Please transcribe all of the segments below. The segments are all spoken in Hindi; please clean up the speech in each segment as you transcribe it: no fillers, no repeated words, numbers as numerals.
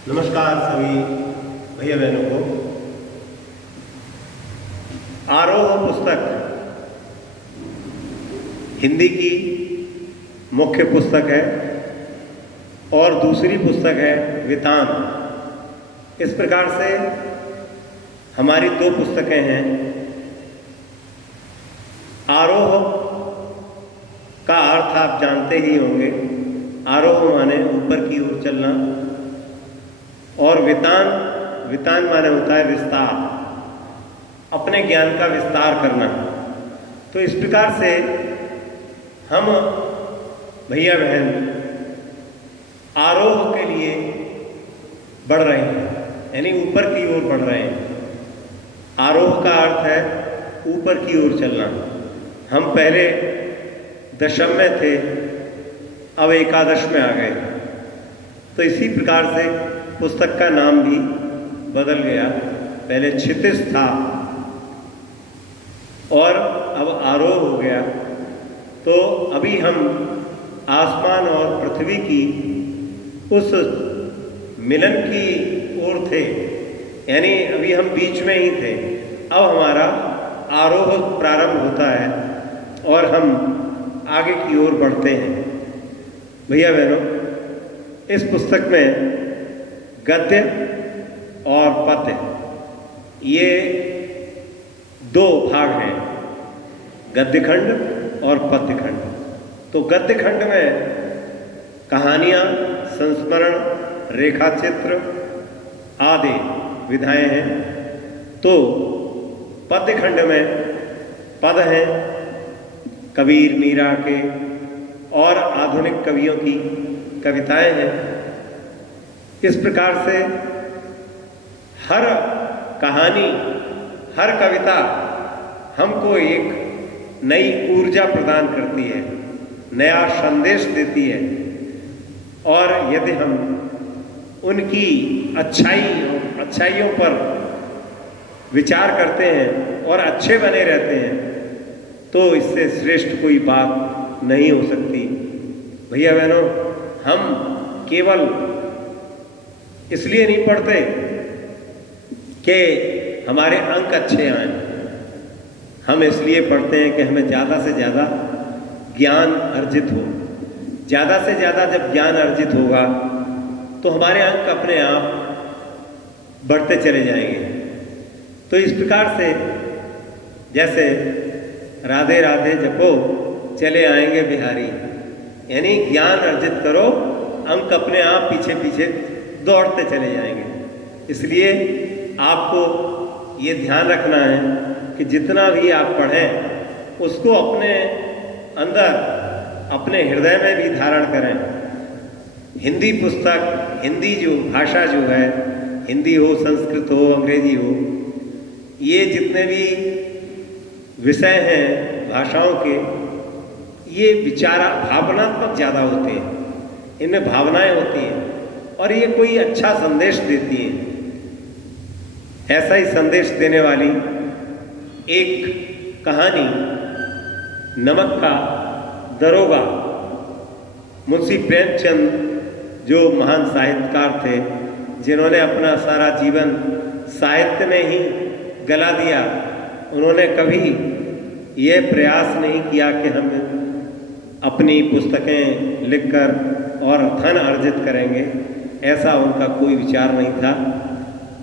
नमस्कार सभी भैया बहनों को। आरोह पुस्तक हिंदी की मुख्य पुस्तक है और दूसरी पुस्तक है वितान। इस प्रकार से हमारी दो पुस्तकें हैं। आरोह का अर्थ आप जानते ही होंगे। आरोह माने ऊपर की ओर चलना और वितान माने होता है विस्तार, अपने ज्ञान का विस्तार करना। तो इस प्रकार से हम भैया बहन आरोह के लिए बढ़ रहे हैं, यानी ऊपर की ओर बढ़ रहे हैं। आरोह का अर्थ है ऊपर की ओर चलना। हम पहले दशम में थे, अब एकादश में आ गए। तो इसी प्रकार से पुस्तक का नाम भी बदल गया। पहले क्षितिज था और अब आरोह हो गया। तो अभी हम आसमान और पृथ्वी की उस मिलन की ओर थे, यानी अभी हम बीच में ही थे। अब हमारा आरोह प्रारंभ होता है और हम आगे की ओर बढ़ते हैं। भैया बहनों, इस पुस्तक में गद्य और पद्य ये दो भाग हैं, गद्य खंड और पद्य खंड। तो गद्य खंड में कहानियाँ, संस्मरण, रेखाचित्र आदि विधाएं हैं। तो पद्य खंड में पद हैं कबीर, मीरा के और आधुनिक कवियों की कविताएं हैं। इस प्रकार से हर कहानी, हर कविता हमको एक नई ऊर्जा प्रदान करती है, नया संदेश देती है। और यदि हम उनकी अच्छाइयों पर विचार करते हैं और अच्छे बने रहते हैं, तो इससे श्रेष्ठ कोई बात नहीं हो सकती। भैया बहनों, हम केवल इसलिए नहीं पढ़ते कि हमारे अंक अच्छे आएं। हम इसलिए पढ़ते हैं कि हमें ज़्यादा से ज़्यादा ज्ञान अर्जित हो। ज़्यादा से ज़्यादा जब ज्ञान अर्जित होगा तो हमारे अंक अपने आप बढ़ते चले जाएंगे। तो इस प्रकार से जैसे राधे राधे जपो चले आएंगे बिहारी, यानी ज्ञान अर्जित करो, अंक अपने आप पीछे पीछे दौड़ते चले जाएंगे। इसलिए आपको ये ध्यान रखना है कि जितना भी आप पढ़ें उसको अपने अंदर, अपने हृदय में भी धारण करें। हिंदी पुस्तक, हिंदी जो भाषा जो है, हिंदी हो, संस्कृत हो, अंग्रेजी हो, ये जितने भी विषय हैं भाषाओं के, ये भावनात्मक ज़्यादा होते हैं। इनमें भावनाएं होती हैं और ये कोई अच्छा संदेश देती हैं। ऐसा ही संदेश देने वाली एक कहानी नमक का दरोगा, मुंशी प्रेमचंद जो महान साहित्यकार थे, जिन्होंने अपना सारा जीवन साहित्य में ही गला दिया, उन्होंने कभी ये प्रयास नहीं किया कि हम अपनी पुस्तकें लिखकर और धन अर्जित करेंगे। ऐसा उनका कोई विचार नहीं था।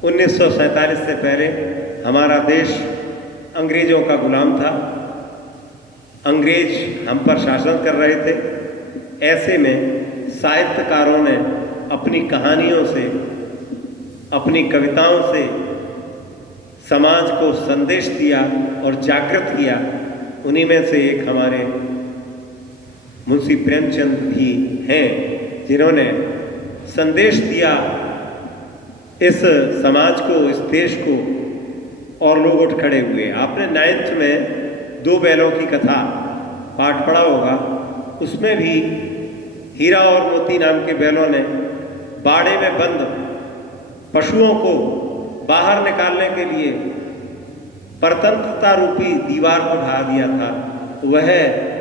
1947 से पहले हमारा देश अंग्रेजों का गुलाम था। अंग्रेज हम पर शासन कर रहे थे। ऐसे में साहित्यकारों ने अपनी कहानियों से, अपनी कविताओं से समाज को संदेश दिया और जागृत किया। उन्हीं में से एक हमारे मुंशी प्रेमचंद भी हैं, जिन्होंने संदेश दिया इस समाज को, इस देश को, और लोग उठ खड़े हुए। आपने 9th में दो बैलों की कथा पाठ पढ़ा होगा। उसमें भी हीरा और मोती नाम के बैलों ने बाड़े में बंद पशुओं को बाहर निकालने के लिए परतंत्रता रूपी दीवार को ढा दिया था। वह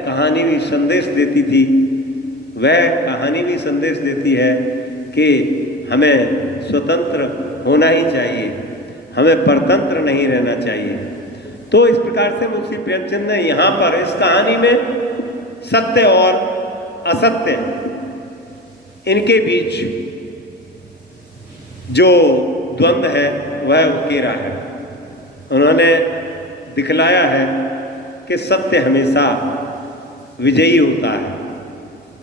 कहानी भी संदेश देती थी। वह कहानी भी संदेश देती है कि हमें स्वतंत्र होना ही चाहिए, हमें परतंत्र नहीं रहना चाहिए। तो इस प्रकार से मुंशी प्रेमचंद ने यहाँ पर इस कहानी में सत्य और असत्य इनके बीच जो द्वंद्व है वह उकेरा है। उन्होंने दिखलाया है कि सत्य हमेशा विजयी होता है।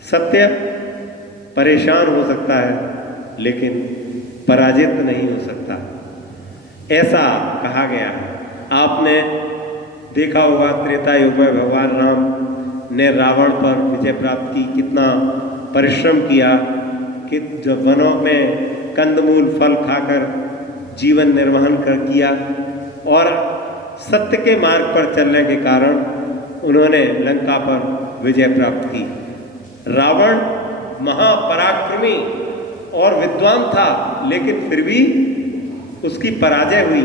सत्य परेशान हो सकता है लेकिन पराजित नहीं हो सकता, ऐसा कहा गया है। आपने देखा होगा त्रेता युग में भगवान राम ने रावण पर विजय प्राप्त की, कितना परिश्रम किया कि जब वनों में कंदमूल फल खाकर जीवन निर्वहन कर किया और सत्य के मार्ग पर चलने के कारण उन्होंने लंका पर विजय प्राप्त की। रावण महापराक्रमी और विद्वान था लेकिन फिर भी उसकी पराजय हुई।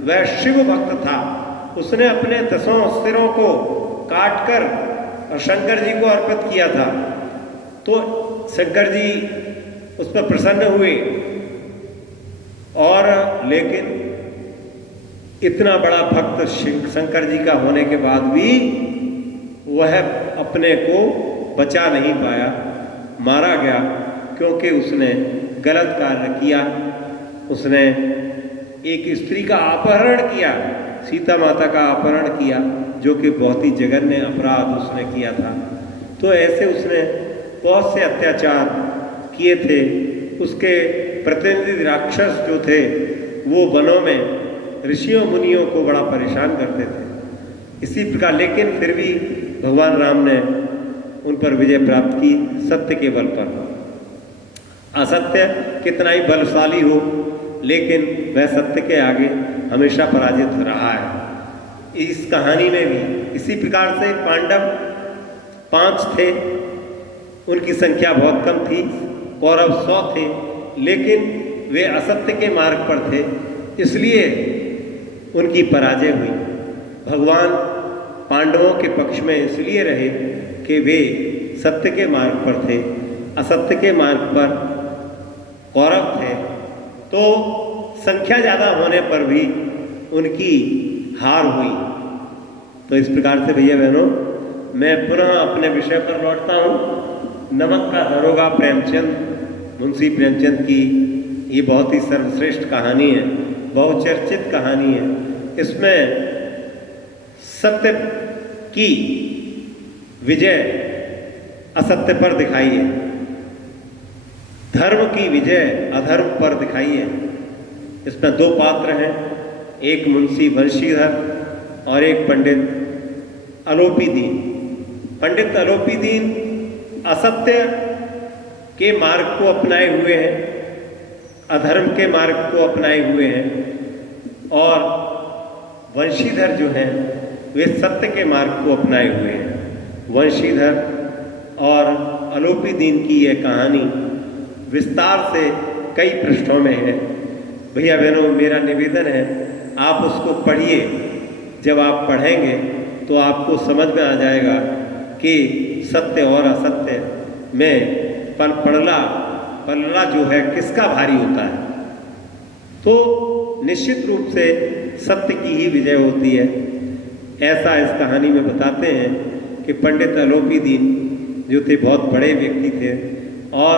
वह शिव भक्त था, उसने अपने 10 सिरों को काटकर शंकर जी को अर्पित किया था। तो शंकर जी उस पर प्रसन्न हुए और लेकिन इतना बड़ा भक्त शंकर जी का होने के बाद भी वह अपने को बचा नहीं पाया, मारा गया, क्योंकि उसने गलत कार्य किया। उसने एक स्त्री का अपहरण किया, सीता माता का अपहरण किया, जो कि बहुत ही जघन्य अपराध उसने किया था। तो ऐसे उसने बहुत से अत्याचार किए थे। उसके प्रतिनिधि राक्षस जो थे वो वनों में ऋषियों मुनियों को बड़ा परेशान करते थे। इसी प्रकार लेकिन फिर भी भगवान राम ने उन पर विजय प्राप्त की सत्य के बल पर। असत्य कितना ही बलशाली हो लेकिन वह सत्य के आगे हमेशा पराजित रहा है। इस कहानी में भी इसी प्रकार से पांडव 5 थे, उनकी संख्या बहुत कम थी। कौरव 100 थे लेकिन वे असत्य के मार्ग पर थे, इसलिए उनकी पराजय हुई। भगवान पांडवों के पक्ष में इसलिए रहे कि वे सत्य के मार्ग पर थे, असत्य के मार्ग पर कौरव थे। तो संख्या ज़्यादा होने पर भी उनकी हार हुई। तो इस प्रकार से भैया बहनों मैं पुनः अपने विषय पर लौटता हूँ। नमक का दरोगा प्रेमचंद, मुंशी प्रेमचंद की ये बहुत ही सर्वश्रेष्ठ कहानी है, बहुचर्चित कहानी है। इसमें सत्य की विजय असत्य पर दिखाई है, धर्म की विजय अधर्म पर दिखाई है। इसमें 2 पात्र हैं, एक मुंशी बंशीधर और एक पंडित अलोपीदीन। पंडित अलोपीदीन असत्य के मार्ग को अपनाए हुए हैं, अधर्म के मार्ग को अपनाए हुए हैं, और वंशीधर जो हैं वे सत्य के मार्ग को अपनाए हुए हैं। वंशीधर और अलोपीदीन की यह कहानी विस्तार से कई पृष्ठों में है। भैया बहनों मेरा निवेदन है आप उसको पढ़िए। जब आप पढ़ेंगे तो आपको समझ में आ जाएगा कि सत्य और असत्य में पलड़ा जो है किसका भारी होता है। तो निश्चित रूप से सत्य की ही विजय होती है। ऐसा इस कहानी में बताते हैं कि पंडित अलोपीदीन जो थे बहुत बड़े व्यक्ति थे और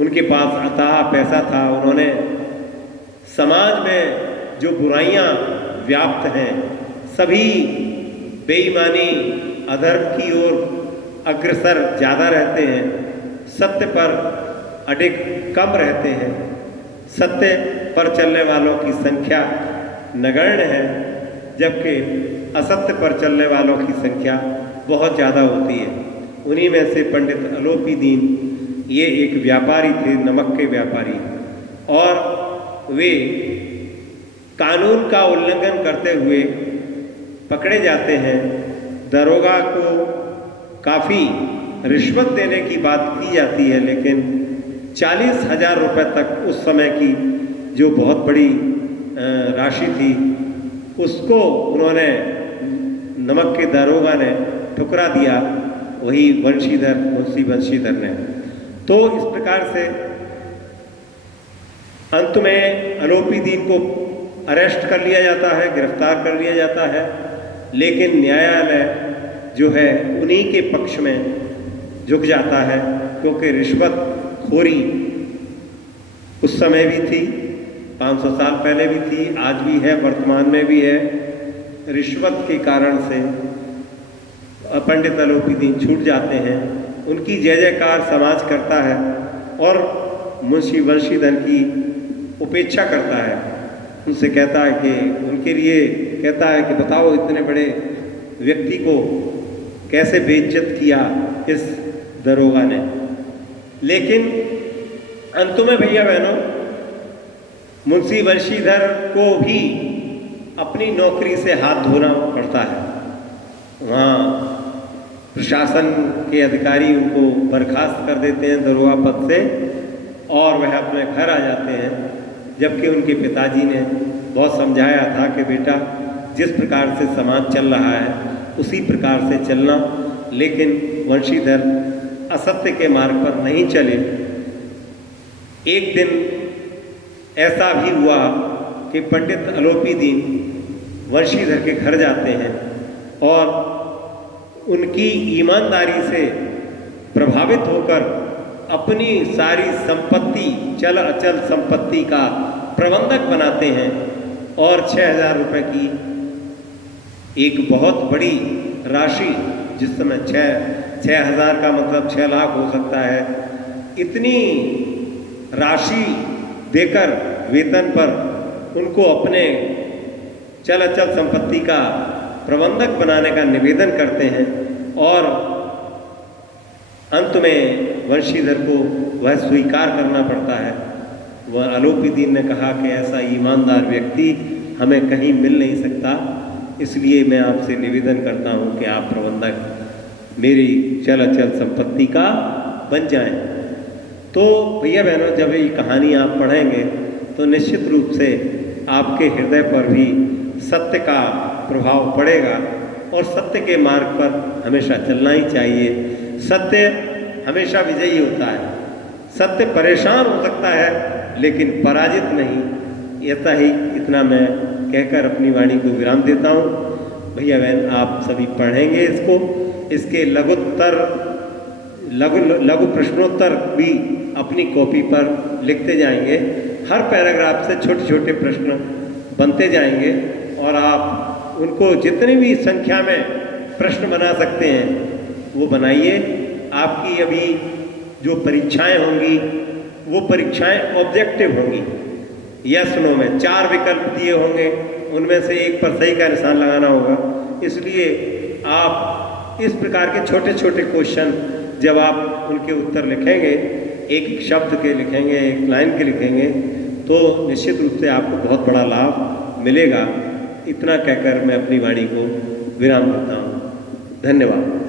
उनके पास अथाह पैसा था। उन्होंने समाज में जो बुराइयां व्याप्त हैं, सभी बेईमानी अधर्म की ओर अग्रसर ज़्यादा रहते हैं, सत्य पर अधिक कम रहते हैं। सत्य पर चलने वालों की संख्या नगण्य है, जबकि असत्य पर चलने वालों की संख्या बहुत ज़्यादा होती है। उन्हीं में से पंडित अलोपीदीन ये एक व्यापारी थे, नमक के व्यापारी, और वे कानून का उल्लंघन करते हुए पकड़े जाते हैं। दरोगा को काफ़ी रिश्वत देने की बात की जाती है, लेकिन 40,000 रुपये तक उस समय की जो बहुत बड़ी राशि थी उसको उन्होंने नमक के दरोगा ने ठुकरा दिया, वही मुंशी बंशीधर ने। तो इस प्रकार से अंत में आरोपी दीन को अरेस्ट कर लिया जाता है, गिरफ्तार कर लिया जाता है, लेकिन न्यायालय जो है उन्हीं के पक्ष में झुक जाता है, क्योंकि रिश्वतखोरी उस समय भी थी, 500 साल पहले भी थी, आज भी है, वर्तमान में भी है। रिश्वत के कारण से पंडित आलोपी दीन छूट जाते हैं, उनकी जय जयकार समाज करता है और मुंशी बंशीधर की उपेक्षा करता है। उनसे कहता है कि उनके लिए कहता है कि बताओ इतने बड़े व्यक्ति को कैसे बेइज्जत किया इस दरोगा ने। लेकिन अंत में भैया बहनों, मुंशी बंशीधर को भी अपनी नौकरी से हाथ धोना पड़ता है। वहाँ प्रशासन के अधिकारी उनको बर्खास्त कर देते हैं दरोगा पद से और वह अपने घर आ जाते हैं, जबकि उनके पिताजी ने बहुत समझाया था कि बेटा जिस प्रकार से समाज चल रहा है उसी प्रकार से चलना, लेकिन वंशीधर असत्य के मार्ग पर नहीं चले। एक दिन ऐसा भी हुआ कि पंडित आलोपी दीन वंशीधर के घर जाते हैं और उनकी ईमानदारी से प्रभावित होकर अपनी सारी संपत्ति, चल अचल संपत्ति का प्रबंधक बनाते हैं और 6,000 रुपये की एक बहुत बड़ी राशि, जिस समय 6,000 का मतलब 6 लाख हो सकता है, इतनी राशि देकर वेतन पर उनको अपने चल अचल संपत्ति का प्रबंधक बनाने का निवेदन करते हैं और अंत में वंशीधर को वह स्वीकार करना पड़ता है। वह आलोपी दीन ने कहा कि ऐसा ईमानदार व्यक्ति हमें कहीं मिल नहीं सकता, इसलिए मैं आपसे निवेदन करता हूं कि आप प्रबंधक मेरी चल अचल संपत्ति का बन जाएं। तो भैया बहनों, जब ये कहानी आप पढ़ेंगे तो निश्चित रूप से आपके हृदय पर भी सत्य का प्रभाव पड़ेगा और सत्य के मार्ग पर हमेशा चलना ही चाहिए। सत्य हमेशा विजयी होता है। सत्य परेशान हो सकता है लेकिन पराजित नहीं। ऐसा ही इतना मैं कहकर अपनी वाणी को विराम देता हूँ। भैया बहन, आप सभी पढ़ेंगे इसको, इसके लघु प्रश्नोत्तर भी अपनी कॉपी पर लिखते जाएंगे। हर पैराग्राफ से छोटे छोटे प्रश्न बनते जाएंगे और आप उनको जितनी भी संख्या में प्रश्न बना सकते हैं वो बनाइए। आपकी अभी जो परीक्षाएं होंगी वो परीक्षाएं ऑब्जेक्टिव होंगी। यस नो में 4 विकल्प दिए होंगे, उनमें से एक पर सही का निशान लगाना होगा। इसलिए आप इस प्रकार के छोटे छोटे क्वेश्चन जब आप उनके उत्तर लिखेंगे, एक एक शब्द के लिखेंगे, एक लाइन के लिखेंगे, तो निश्चित रूप से आपको बहुत बड़ा लाभ मिलेगा। इतना कहकर मैं अपनी वाणी को विराम देता हूँ। धन्यवाद।